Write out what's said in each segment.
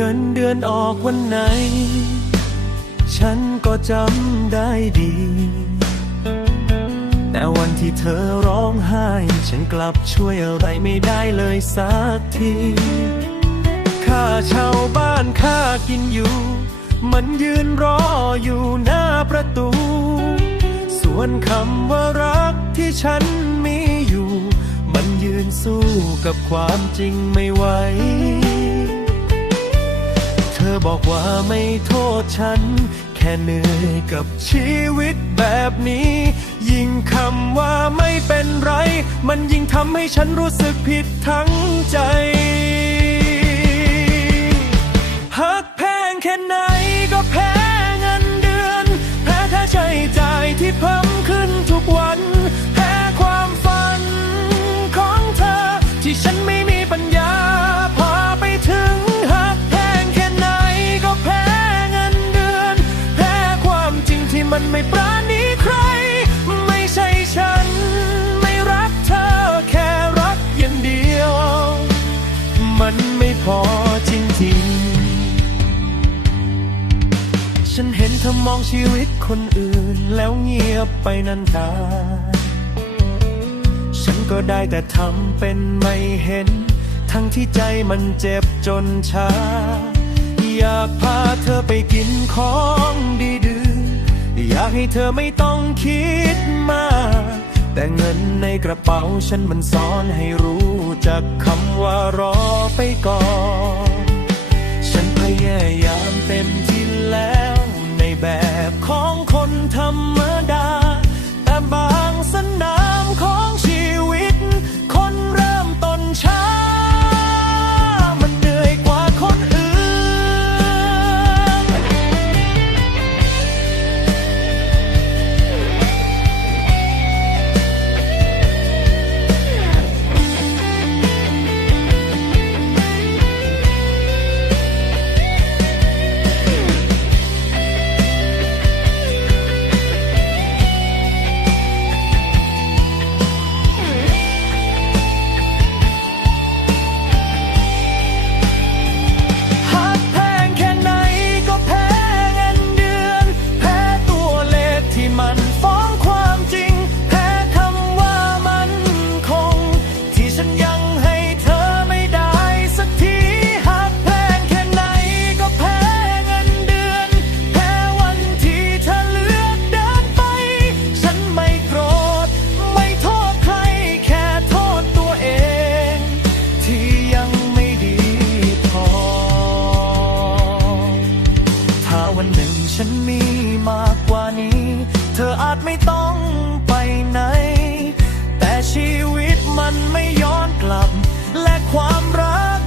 งินเดือนออกวันไหน ฉันก็จำได้ดี แต่วันที่เธอร้องไห้ ฉันกลับช่วยอะไรไม่ได้เลยสักที ค่าเช่าบ้านค่ากินอยู่ มันยืนรออยู่หน้าประตู ส่วนคำว่ารักที่ฉันมีอยู่ มันยืนสู้กับความจริงไม่ไหว บอกว่าไม่โทษฉัน แค่เหนื่อยกับชีวิตแบบนี้ ยิ่งคำว่าไม่เป็นไร มันยิ่งทำให้ฉันรู้สึกผิดทั้งใจหักแพงแค่ไหนก็แพ้เงินเดือน แพ้ค่าใช้จ่ายที่เพิ่มขึ้นทุกวัน มันไม่ปราณีใคร ไม่ใช่ฉัน ไม่รักเธอแค่รักอย่างเดียว มันไม่พอจริงๆ ฉันเห็นเธอมองชีวิตคนอื่นแล้วเงียบไปนานตาฉันก็ได้แต่ทำเป็นไม่เห็น ทั้งที่ใจมันเจ็บจนชาอยากพาเธอไปกินของดีๆ อยากให้เธอไม่ต้องคิดมาก แต่เงินในกระเป๋าฉันมันสอนให้รู้จักคำว่ารอไปก่อน ฉันพยายามเต็ม มีมากกว่านี้ เธออาจไม่ต้องไปไหน แต่ชีวิตมันไม่ย้อนกลับ และความรัก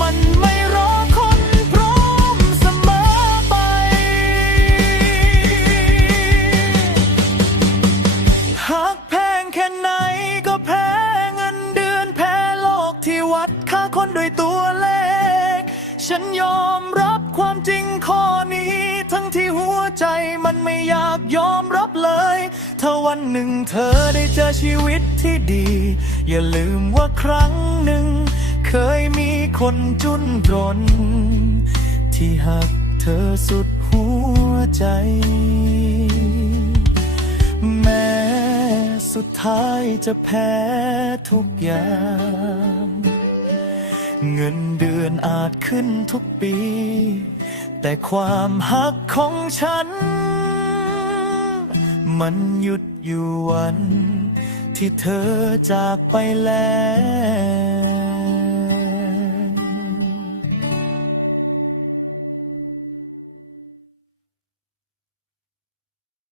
มันไม่รอคนพร้อมเสมอไป หากแพงแค่ไหนก็แพ้เงินเดือนแพ้โลกที่วัดค่าคนด้วยตัว ฉันยอมรับความจริงข้อนี้ ทั้งที่หัวใจมันไม่อยากยอมรับเลย ถ้าวันหนึ่งเธอได้เจอชีวิตที่ดี อย่าลืมว่าครั้งหนึ่ง เคยมีคนจุนรน ที่หักเธอสุดหัวใจ แม้สุดท้ายจะแพ้ทุกอย่าง เงินเดือนอาจขึ้นทุกปี แต่ความหักของฉัน มันหยุดอยู่วัน ที่เธอจากไปแล้ว